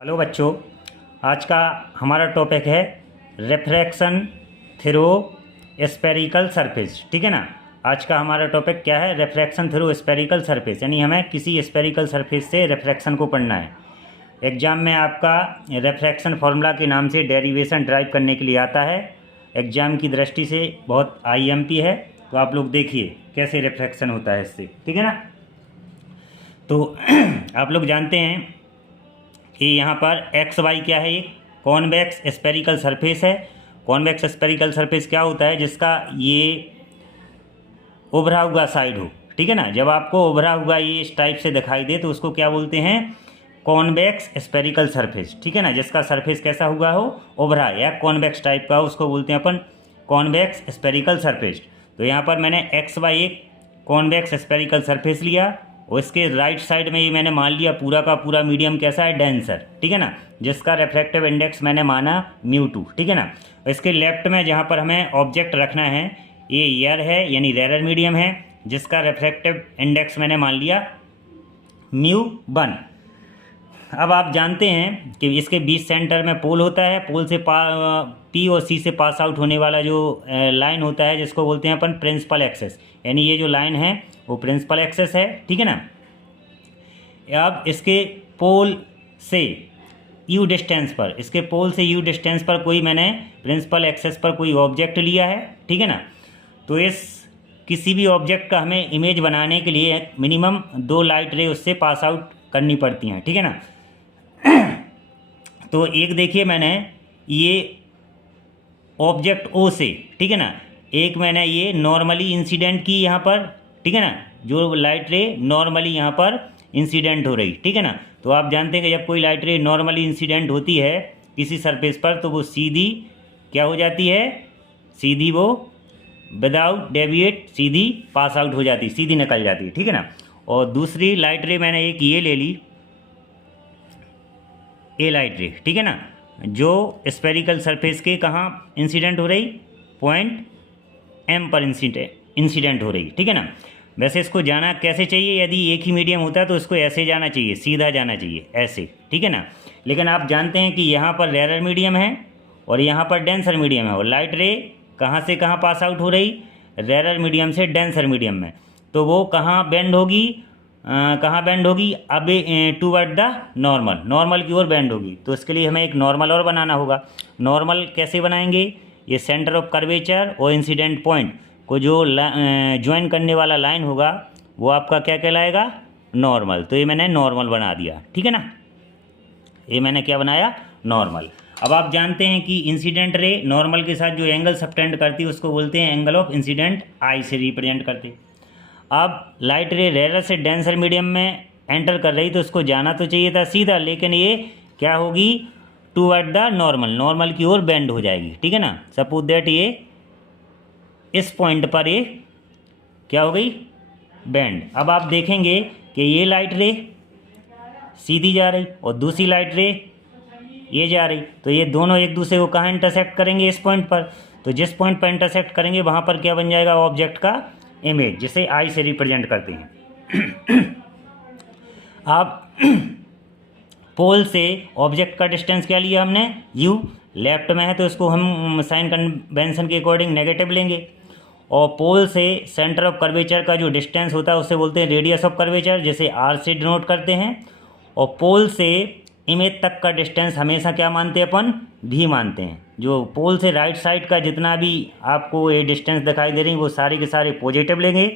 Hello बच्चों, आज का हमारा टॉपिक है रिफ्रैक्शन थ्रू स्फेरिकल सरफेस। ठीक है ना। आज का हमारा टॉपिक क्या है? रिफ्रैक्शन थ्रू स्फेरिकल सरफेस, यानी हमें किसी स्फेरिकल सरफेस से रिफ्रैक्शन को पढ़ना है। एग्जाम में आपका रिफ्रैक्शन फार्मूला के नाम से डेरिवेशन ड्राइव करने के लिए आता है। एग्जाम की दृष्टि से बहुत आईएमपी है, तो आप लोग देखिए कैसे रिफ्रैक्शन होता है इससे। ठीक है ना। तो आप लोग जानते हैं कि यहाँ पर एक्स वाई क्या है? ये कॉन्वेक्स स्फेरिकल सरफेस है। कॉन्वेक्स स्फेरिकल सरफेस क्या होता है? जिसका ये उभरा हुआ साइड हो। ठीक है ना। जब आपको उभरा हुआ ये इस टाइप से दिखाई दे तो उसको क्या बोलते हैं? Convex spherical surface. ठीक है ना। जिसका सरफेस कैसा हुआ हो? उभरा या कॉन्वेक्स टाइप का हो, उसको बोलते हैं अपन कॉन्वेक्स स्फेरिकल सरफेस। तो यहाँ पर मैंने एक्स वाई एक कॉन्वेक्स स्फेरिकल सरफेस लिया और इसके राइट साइड में ये मैंने मान लिया पूरा का पूरा मीडियम कैसा है? डेंसर। ठीक है ना। जिसका रिफ्रैक्टिव इंडेक्स मैंने माना μ2। ठीक है ना। इसके लेफ्ट में जहाँ पर हमें ऑब्जेक्ट रखना है ये एयर है, यानी रेयर मीडियम है, जिसका रिफ्रैक्टिव इंडेक्स मैंने मान लिया μ1। अब आप जानते हैं कि इसके बीच सेंटर में पोल होता है। पोल से पी और सी से पास आउट होने वाला जो लाइन होता है जिसको बोलते हैं अपन प्रिंसिपल एक्सेस, यानी ये जो लाइन है वो प्रिंसिपल एक्सेस है। ठीक है ना। अब इसके पोल से यू डिस्टेंस पर, इसके पोल से यू डिस्टेंस पर कोई मैंने प्रिंसिपल एक्सेस पर कोई ऑब्जेक्ट लिया है। ठीक है ना। तो इस किसी भी ऑब्जेक्ट का हमें इमेज बनाने के लिए मिनिमम 2 लाइट रे उससे पास आउट करनी पड़ती हैं। ठीक है ना। तो एक देखिए मैंने ये ऑब्जेक्ट ओ से, ठीक है ना, एक मैंने ये नॉर्मली इंसिडेंट की यहाँ पर। ठीक है ना। जो लाइट रे नॉर्मली यहाँ पर इंसिडेंट हो रही। ठीक है ना। तो आप जानते हैं कि जब कोई लाइट रे नॉर्मली इंसिडेंट होती है किसी सरफेस पर तो वो सीधी क्या हो जाती है? सीधी वो विदाउट डेविएट सीधी पास आउट हो जाती, सीधी निकल जाती है। ठीक है ना। और दूसरी लाइट रे मैंने एक ये ले ली, ए लाइट रे। ठीक है ना। जो स्फेरिकल सरफेस के कहाँ इंसिडेंट हो रही? पॉइंट एम पर इंसिडेंट हो रही। ठीक है ना। वैसे इसको जाना कैसे चाहिए? यदि एक ही मीडियम होता है तो इसको ऐसे जाना चाहिए, सीधा जाना चाहिए ऐसे। ठीक है ना। लेकिन आप जानते हैं कि यहाँ पर रेयर मीडियम है और यहाँ पर डेंसर मीडियम है, और लाइट रे कहाँ से कहाँ पास आउट हो रही? रेयर मीडियम से डेंसर मीडियम में। तो वो कहाँ बेंड होगी? कहाँ बेंड होगी? अब टूवर्ड द नॉर्मल, नॉर्मल की ओर बेंड होगी। तो इसके लिए हमें एक नॉर्मल और बनाना होगा। नॉर्मल कैसे बनाएंगे? ये सेंटर ऑफ कर्वेचर और इंसिडेंट पॉइंट को जो ज्वाइन करने वाला लाइन होगा वो आपका क्या कहलाएगा? नॉर्मल। तो ये मैंने नॉर्मल बना दिया। ठीक है ना। ये मैंने क्या बनाया? नॉर्मल। अब आप जानते हैं कि इंसिडेंट रे नॉर्मल के साथ जो एंगल सबटेंड करती है उसको बोलते हैं एंगल ऑफ इंसिडेंट, आई से रिप्रेजेंट करते। अब लाइट रे रेयर से डेंसर मीडियम में एंटर कर रही तो उसको जाना तो चाहिए था सीधा, लेकिन ये क्या होगी? टूवर्ड द नॉर्मल, नॉर्मल की ओर बेंड हो जाएगी। ठीक है ना। सपोज दैट ये इस पॉइंट पर ये क्या हो गई? बेंड। अब आप देखेंगे कि ये लाइट रे सीधी जा रही और दूसरी लाइट रे ये जा रही, तो ये दोनों एक दूसरे को कहाँ इंटरसेक्ट करेंगे? इस पॉइंट पर। तो जिस पॉइंट पर इंटरसेक्ट करेंगे वहाँ पर क्या बन जाएगा? ऑब्जेक्ट का इमेज, जिसे आई से रिप्रेजेंट करते हैं। अब पोल से ऑब्जेक्ट का डिस्टेंस क्या लिया हमने? यू। लेफ्ट में है तो इसको हम साइन कन्वेंशन के अकॉर्डिंग नेगेटिव लेंगे। और पोल से सेंटर ऑफ कर्वेचर का जो डिस्टेंस होता है उसे बोलते हैं रेडियस ऑफ कर्वेचर, जिसे आर से डिनोट करते हैं। और पोल से इमेज तक का डिस्टेंस हमेशा क्या मानते हैं अपन? भी मानते हैं। जो पोल से राइट साइड का जितना भी आपको ये डिस्टेंस दिखाई दे रही है वो सारे के सारे पॉजिटिव लेंगे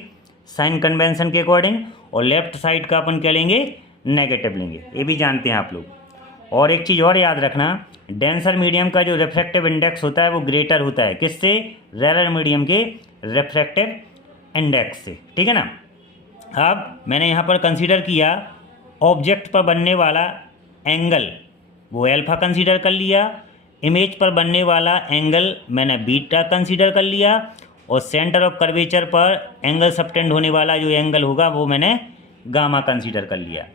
साइन कन्वेंशन के अकॉर्डिंग, और लेफ्ट साइड का अपन क्या लेंगे? नेगेटिव लेंगे। ये भी जानते हैं आप लोग। और एक चीज़ और याद रखना, डेंसर मीडियम का जो रिफ्रैक्टिव इंडेक्स होता है वो ग्रेटर होता है किससे? रेयर मीडियम के रिफ्रैक्टिव इंडेक्स से। ठीक है ना। अब मैंने यहाँ पर कंसीडर किया ऑब्जेक्ट पर बनने वाला एंगल, वो एल्फा कंसीडर कर लिया। इमेज पर बनने वाला एंगल मैंने बीटा कंसीडर कर लिया, और सेंटर ऑफ कर्वेचर पर एंगल सबटेंड होने वाला जो एंगल होगा वो मैंने गामा कंसीडर कर लिया।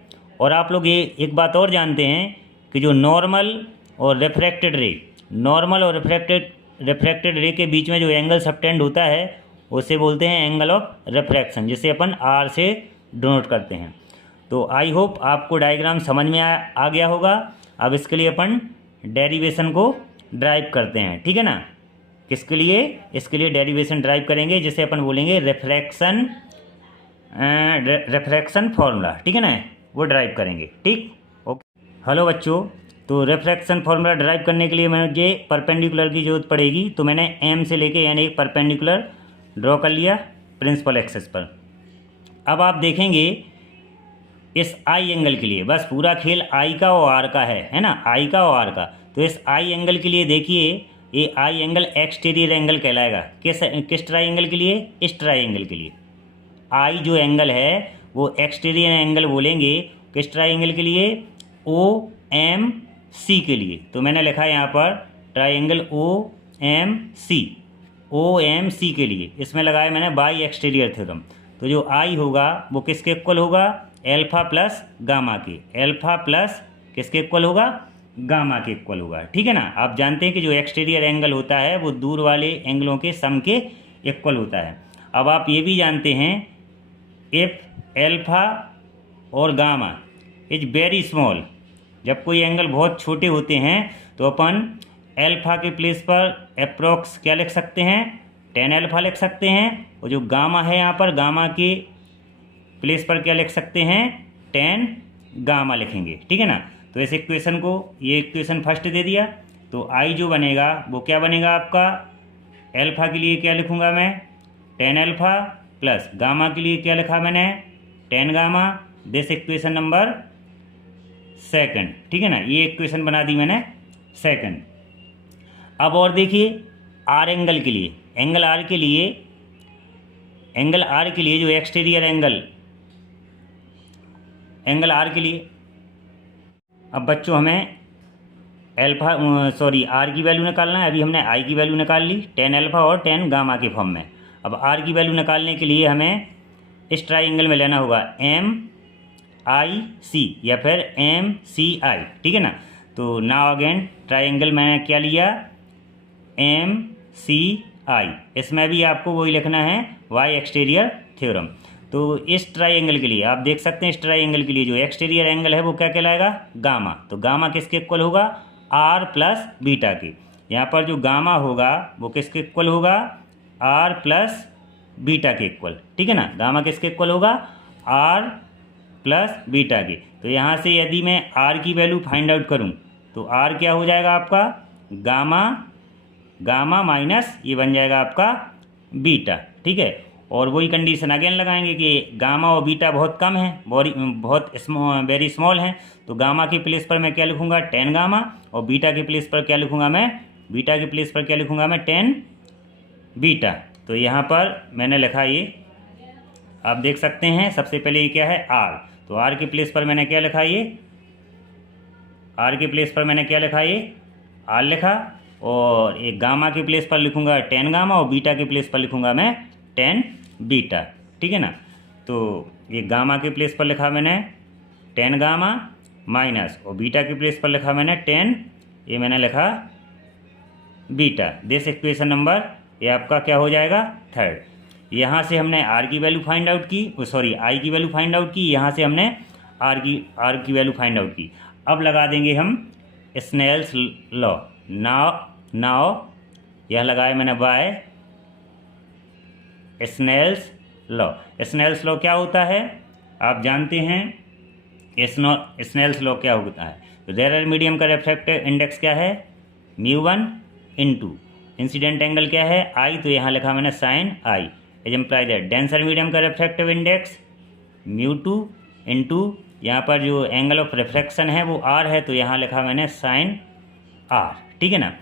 और आप लोग ये एक बात और जानते हैं कि जो नॉर्मल और रिफ्रैक्टेड रे, नॉर्मल और रिफ्रैक्टेड रे के बीच में जो एंगल सबटेंड होता है उसे बोलते हैं एंगल ऑफ रिफ्रैक्शन, जिसे अपन आर से डिनोट करते हैं। तो आई होप आपको डायग्राम समझ में आ गया होगा। अब इसके लिए अपन डेरिवेशन को ड्राइव करते हैं, ठीक है ना। किसके लिए? इसके लिए डेरिवेशन ड्राइव करेंगे, जिसे अपन बोलेंगे रेफ्रैक्शन फॉर्मूला, ठीक है ना, वो ड्राइव करेंगे, ठीक। ओके, हेलो बच्चों, तो रेफ्रैक्शन फॉर्मूला ड्राइव करने के लिए मुझे परपेंडिकुलर की जरूरत पड़ेगी। तो मैंने एम से लेके यानी एक परपेंडिकुलर ड्रॉ कर लिया प्रिंसिपल एक्सिस पर। अब आप देखेंगे इस आई एंगल के लिए, बस पूरा खेल आई का और आर का है ना, आई का और आर का। तो इस आई एंगल के लिए देखिए, ये आई एंगल एक्सटीरियर एंगल कहलाएगा। किस ट्राई एंगल के लिए? इस ट्राई एंगल के लिए। आई जो एंगल है वो एक्सटीरियर एंगल बोलेंगे किस ट्राई एंगल के लिए? ओ एम सी के लिए। तो मैंने लिखा है यहाँ पर ट्राइंगल ओ एम सी के लिए। इसमें लगाया मैंने बाई एक्सटीरियर थ्योरम। तो जो आई होगा वो किसके इक्वल होगा? एल्फा प्लस गामा के। एल्फा प्लस किसके इक्वल होगा? गामा के इक्वल होगा, ठीक है ना। आप जानते हैं कि जो एक्सटीरियर एंगल होता है वो दूर वाले एंगलों के सम के इक्वल होता है। अब आप ये भी जानते हैं इफ़ एल्फा और गामा इज वेरी स्मॉल, जब कोई एंगल बहुत छोटे होते हैं तो अपन एल्फा के प्लेस पर अप्रोक्स क्या लिख सकते हैं? टेन एल्फा लिख सकते हैं। और जो गामा है यहाँ पर, गामा के प्लेस पर क्या लिख सकते हैं? टेन गामा लिखेंगे, ठीक है ना। तो इस इक्वेशन को, ये इक्वेशन फर्स्ट दे दिया। तो आई जो बनेगा वो क्या बनेगा आपका? एल्फा के लिए क्या लिखूँगा मैं? टेन एल्फा प्लस गामा के लिए क्या लिखा मैंने? Ten gamma. This equation number second, ठीक है ना। ये इक्वेशन बना दी मैंने सेकंड। अब और देखिए आर एंगल के लिए, एंगल आर के लिए जो एक्सटीरियर एंगल आर के लिए, अब बच्चों हमें आर की वैल्यू निकालना है। अभी हमने आई की वैल्यू निकाल ली, टेन एल्फा और टेन गामा के फॉर्म में। अब आर की वैल्यू निकालने के लिए हमें इस ट्राइंगल में लेना होगा एम आई सी या फिर एम सी आई, ठीक है ना। तो नाउ अगेन ट्राइंगल मैंने क्या लिया? एम सी आई। इसमें भी आपको वही लिखना है वाई एक्सटीरियर थ्योरम। तो इस ट्राइंगल के लिए आप देख सकते हैं, इस ट्राइंगल के लिए जो एक्सटीरियर एंगल है वो क्या कहलाएगा? गामा। तो गामा किसके इक्वल होगा? आर प्लस बीटा के। यहाँ पर जो गामा होगा वो किसके इक्वल होगा? आर प्लस बीटा के इक्वल, ठीक है ना। गामा किसके इक्वल होगा? आर प्लस बीटा के। तो यहाँ से यदि मैं आर की वैल्यू फाइंड आउट करूँ तो आर क्या हो जाएगा आपका? गामा माइनस ये बन जाएगा आपका बीटा, ठीक है। और वही कंडीशन अगेन लगाएंगे कि गामा और बीटा बहुत कम है, वेरी स्मॉल हैं। तो गामा के प्लेस पर मैं क्या लिखूँगा? Ten gamma. और बीटा के प्लेस पर क्या लिखूँगा मैं? Tan beta. तो यहाँ पर मैंने लिखा ये, आप देख सकते हैं। सबसे पहले ये क्या है? आर। तो आर के प्लेस पर मैंने क्या लिखा? आर लिखा। और एक गामा के प्लेस पर लिखूँगा टेन गामा और बीटा के प्लेस पर लिखूँगा मैं टेन बीटा, ठीक है ना। तो ये गामा के प्लेस पर लिखा मैंने टेन गामा माइनस, और बीटा के प्लेस पर लिखा मैंने टेन, ये मैंने लिखा बीटा। दिस इक्वेशन नंबर ये आपका क्या हो जाएगा? थर्ड। यहाँ से हमने आर की वैल्यू फाइंड आउट की, आई की वैल्यू फाइंड आउट की। यहाँ से हमने आर की वैल्यू फाइंड आउट की। अब लगा देंगे हम स्नेल्स लॉ। नाउ यह लगाया मैंने बाय स्नेल्स लॉ क्या होता है आप जानते हैं? स्नेल्स लॉ क्या होता है? तो रेयर मीडियम का रिफ्रैक्टिव इंडेक्स क्या है? μ1 इंटू इंसिडेंट एंगल क्या है? आई। तो यहाँ लिखा मैंने sine i. Is imply that denser medium का रिफ्रैक्टिव इंडेक्स μ2 इंटू यहाँ पर जो एंगल ऑफ रिफ्रैक्शन है वो आर है, तो यहाँ लिखा मैंने साइन आर, ठीक है ना।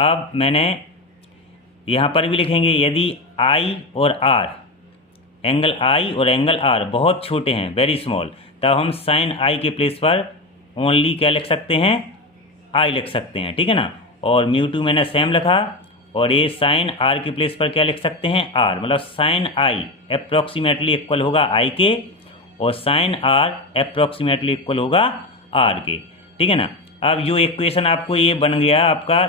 अब मैंने यहाँ पर भी लिखेंगे यदि आई और आर, एंगल आई और एंगल आर बहुत छोटे हैं, वेरी स्मॉल, तब हम साइन आई के प्लेस पर ओनली क्या लिख सकते हैं? आई लिख सकते हैं, ठीक है ना। और μ2 मैंने सेम लिखा, और ये साइन आर के प्लेस पर क्या लिख सकते हैं? आर। मतलब साइन आई अप्रॉक्सीमेटली इक्वल होगा आई के, और साइन आर अप्रॉक्सीमेटली इक्वल होगा आर के, ठीक है ना। अब जो इक्वेशन आपको ये बन गया आपका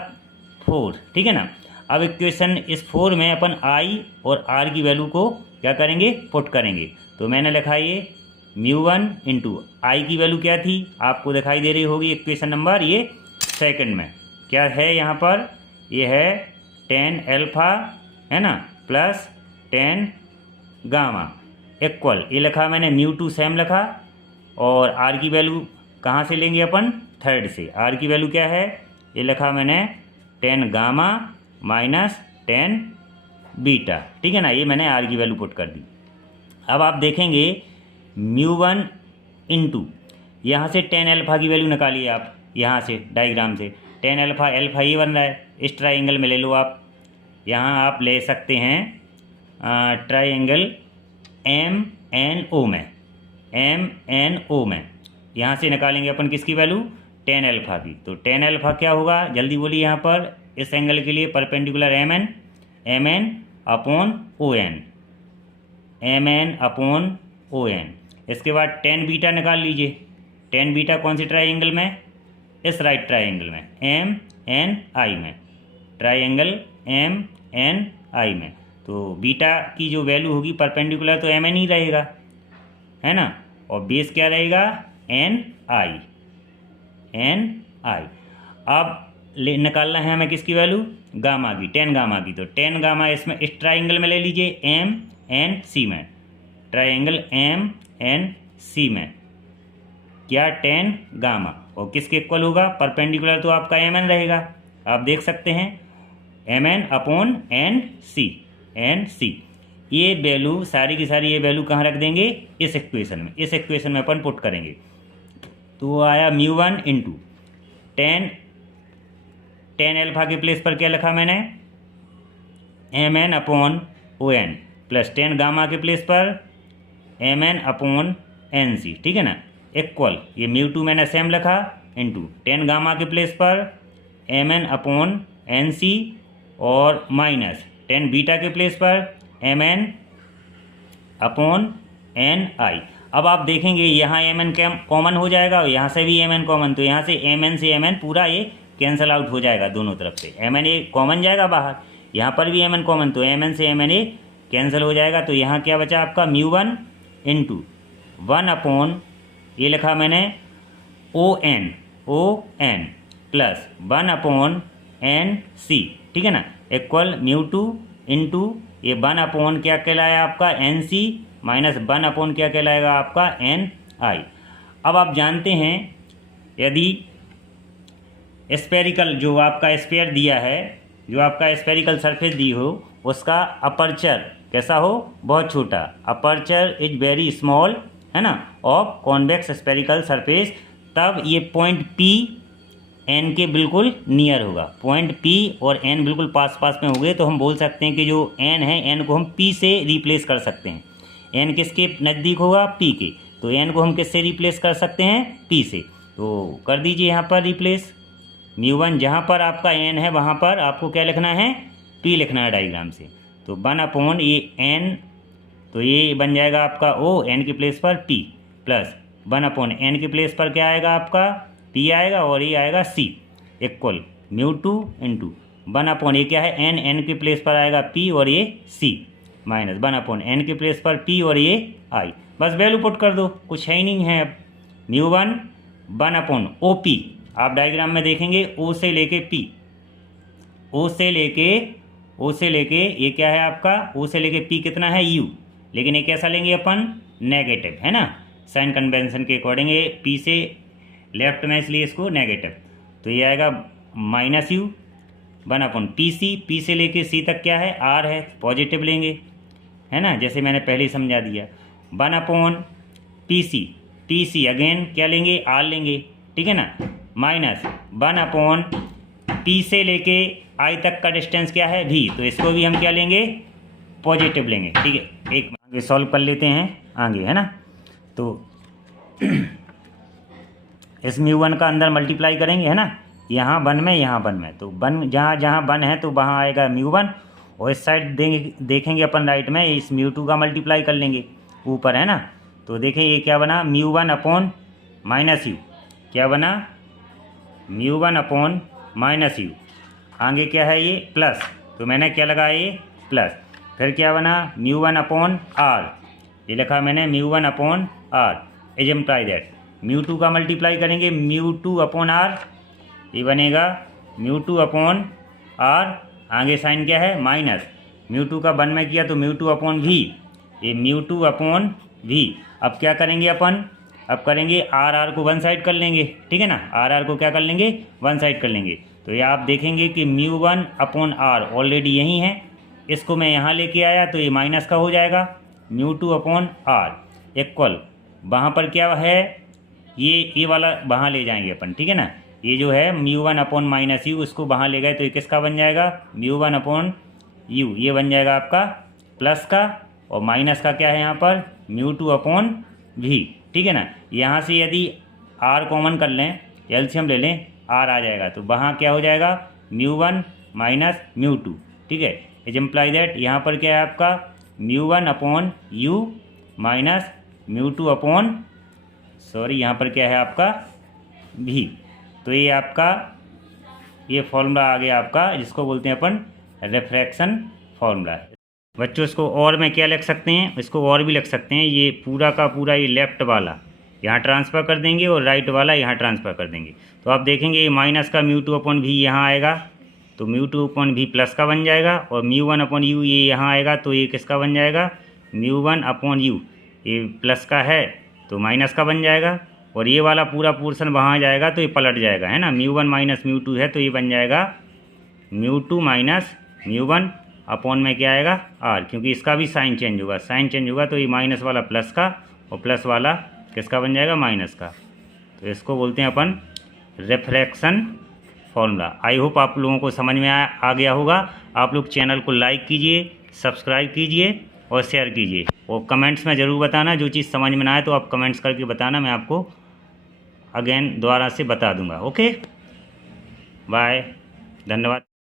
4, ठीक है ना। अब इक्वेशन इस 4 में अपन आई और आर की वैल्यू को क्या करेंगे? पुट करेंगे। तो मैंने लिखा ये μ1 इंटू आई की वैल्यू क्या थी आपको दिखाई दे रही होगी इक्वेशन नंबर ये सेकंड में क्या है यहाँ पर, ये है टेन अल्फा है ना प्लस टेन गामा इक्वल, ये लिखा मैंने μ2 सेम लिखा, और आर की वैल्यू कहाँ से लेंगे अपन, थर्ड से। आर की वैल्यू क्या है, ये लिखा मैंने ten gamma minus tan beta, ठीक है ना, ये मैंने आर की वैल्यू पुट कर दी। अब आप देखेंगे μ1 इंटू यहाँ से टेन अल्फा की वैल्यू निकालिए आप, यहाँ से डायग्राम से टेन अल्फा, अल्फा ये बन रहा है, इस ट्राइंगल में ले लो आप, यहाँ आप ले सकते हैं ट्राइंगल MNO में, MNO में यहाँ से निकालेंगे अपन किसकी वैल्यू, टेन अल्फा की। तो टेन अल्फा क्या होगा, जल्दी बोलिए यहाँ पर, इस एंगल के लिए perpendicular MN upon ON, MN upon ON। इसके बाद टेन बीटा निकाल लीजिए, टेन बीटा कौन सी ट्राइंगल में, इस राइट ट्राइंगल में MNI में, ट्राइंगल MNI में। तो बीटा की जो वैल्यू होगी परपेंडिकुलर तो MN ही रहेगा है ना, और बेस क्या रहेगा NI। अब निकालना है हमें किसकी वैल्यू, गामा की, टेन गामा की। तो टेन गामा इसमें इस ट्राइंगल में ले लीजिए MNC में, ट्राइंगल MNC में क्या टेन गामा, और किसके इक्वल होगा, परपेंडिकुलर तो आपका MN रहेगा, आप देख सकते हैं MN अपॉन NC। ये वैल्यू सारी की सारी ये वैल्यू कहाँ रख देंगे, इस इक्वेशन में, इस इक्वेशन में अपन पुट करेंगे। तो वो आया μ1 इंटू टेन अल्फा के प्लेस पर क्या लिखा मैंने, MN upon ON plus ten gamma के प्लेस पर MN अपॉन NC, ठीक है ना, इक्वल, ये μ2 मैंने सेम लिखा इंटू टेन गामा के प्लेस पर MN अपॉन NC और माइनस टेन बीटा के प्लेस पर MN अपॉन NI। अब आप देखेंगे यहाँ MN कॉमन हो जाएगा और यहाँ से भी MN कॉमन, तो यहाँ से MN से MN पूरा ये कैंसिल आउट हो जाएगा दोनों तरफ से, MN ये कॉमन जाएगा बाहर, यहाँ पर भी MN कॉमन, तो MN से MN ये कैंसिल हो जाएगा। तो यहाँ क्या बचा आपका μ1 इंटू वन अपॉन ये लिखा मैंने ON plus one upon NC, ठीक है ना, इक्वल μ2 इंटू ये वन अपॉन क्या कहलाया आपका NC माइनस वन अपॉन क्या कहलाएगा आपका NI। अब आप जानते हैं यदि स्फेरिकल जो आपका स्फीयर दिया है, जो आपका स्फेरिकल सरफेस दी हो, उसका अपर्चर कैसा हो, बहुत छोटा, अपर्चर इज वेरी स्मॉल है ना, ऑफ कॉन्वेक्स स्फेरिकल सरफेस, तब ये पॉइंट P N के बिल्कुल नियर होगा, पॉइंट P और N बिल्कुल पास पास में हो गए, तो हम बोल सकते हैं कि जो N है, N को हम P से रिप्लेस कर सकते हैं। N किसके नज़दीक होगा, P के, तो N को हम किससे रिप्लेस कर सकते हैं, P से। तो कर दीजिए यहाँ पर रिप्लेस, μ1 जहाँ पर आपका N है वहाँ पर आपको क्या लिखना है, P लिखना है डायग्राम से। तो वन अपॉन ये N, तो ये बन जाएगा आपका O, N के प्लेस पर P plus one upon N के प्लेस पर क्या आएगा आपका P आएगा, और ये आएगा C equal μ2 into one upon ये क्या है N के प्लेस पर आएगा P और ये C minus one upon N के प्लेस पर P और ये I। बस वैल्यू पुट कर दो, कुछ है ही नहीं है। अब μ1 वन अपॉन OP, आप डायग्राम में देखेंगे O से लेके P, O से लेके ये क्या है आपका, O से लेके P कितना है U, लेकिन ये कैसा लेंगे अपन, नेगेटिव है ना, साइन कन्वेंशन के अकॉर्डिंग ये P से लेफ्ट में इसलिए इसको नेगेटिव, तो ये आएगा minus U one upon P से लेके C तक क्या है, R है, पॉजिटिव लेंगे है ना, जैसे मैंने पहले ही समझा दिया, वन अपॉन PC अगेन क्या लेंगे, R लेंगे, ठीक है ना, माइनस वन अपॉन P से लेके I तक का डिस्टेंस क्या है V, तो इसको भी हम क्या लेंगे, पॉजिटिव लेंगे, ठीक है। एक आगे सॉल्व कर लेते हैं आगे है ना, तो इस μ1 का अंदर मल्टीप्लाई करेंगे है ना, यहाँ वन में यहाँ वन में, तो वन जहाँ जहाँ वन है तो वहाँ आएगा μ1, और इस साइड देखेंगे अपन राइट में इस μ2 का मल्टीप्लाई कर लेंगे ऊपर है ना, तो देखें ये क्या बना, μ1 अपॉन माइनस U, क्या बना, μ1 अपॉन माइनस U, आगे क्या है ये प्लस, तो मैंने क्या लगाया ये प्लस, फिर क्या बना μ1 अपॉन R, ये लिखा मैंने μ1 upon R is imply that mu two का मल्टीप्लाई करेंगे म्यू टू अपॉन आर, ये बनेगा म्यू टू अपॉन आर, आगे साइन क्या है माइनस, म्यू टू का 1 में किया तो म्यू टू अपॉन वी, ये म्यू टू अपॉन वी। अब क्या करेंगे अपन, अब करेंगे आर को वन साइड कर लेंगे, ठीक है ना, आर को क्या कर लेंगे, वन साइड कर लेंगे। तो ये आप देखेंगे कि म्यू 1 अपॉन आर ऑलरेडी यही है, इसको मैं यहाँ लेके आया तो ये माइनस का हो जाएगा, mu two upon r equal, वहाँ पर क्या है ये वाला वहाँ ले जाएंगे अपन, ठीक है ना, ये जो है म्यू 1 अपॉन माइनस यू, इसको वहाँ ले गए तो ये किसका बन जाएगा, म्यू 1 अपॉन यू, ये बन जाएगा आपका प्लस का, और माइनस का क्या है यहाँ पर म्यू टू अपॉन वी, ठीक है ना। यहाँ से यदि आर कॉमन कर लें, एलसीएम ले लें, आर आ जाएगा तो वहाँ क्या हो जाएगा म्यू 1 माइनस म्यू 2, ठीक है। इज एम्प्लाई दैट यहाँ पर क्या है आपका mu 1 upon you minus mu 2 upon sorry यहाँ पर क्या है आपका भी। तो ये आपका ये फॉर्मूला आ गया आपका, जिसको बोलते हैं अपन रिफ्रैक्शन फॉर्मूला। बच्चों इसको और में क्या लिख सकते हैं, इसको और भी लिख सकते हैं, ये पूरा का पूरा ये लेफ़्ट वाला यहाँ ट्रांसफ़र कर देंगे और राइट वाला यहाँ ट्रांसफ़र कर देंगे। तो आप देखेंगे ये माइनस का म्यू टू अपॉन भी यहाँ आएगा तो म्यू टू अपॉन भी प्लस का बन जाएगा, और म्यू 1 अपॉन यू ये यहाँ आएगा तो ये किसका बन जाएगा म्यू 1 अपॉन यू, ये प्लस का है तो माइनस का बन जाएगा, और ये वाला पूरा पोर्शन वहाँ जाएगा तो ये पलट जाएगा, है ना, म्यू 1 माइनस म्यू 2 है तो ये बन जाएगा म्यू 2 माइनस म्यू 1 अपॉन में क्या आएगा आर, क्योंकि इसका भी साइन चेंज होगा, साइन चेंज होगा तो ये माइनस वाला प्लस का और प्लस वाला किसका बन जाएगा माइनस का। तो इसको बोलते हैं अपन रिफ्रैक्शन फॉर्मूला। आई होप आप लोगों को समझ में आ गया होगा। आप लोग चैनल को लाइक कीजिए, सब्सक्राइब कीजिए और शेयर कीजिए, और कमेंट्स में ज़रूर बताना, जो चीज़ समझ में ना आए तो आप कमेंट्स करके बताना, मैं आपको अगेन दोबारा से बता दूंगा। ओके बाय, धन्यवाद।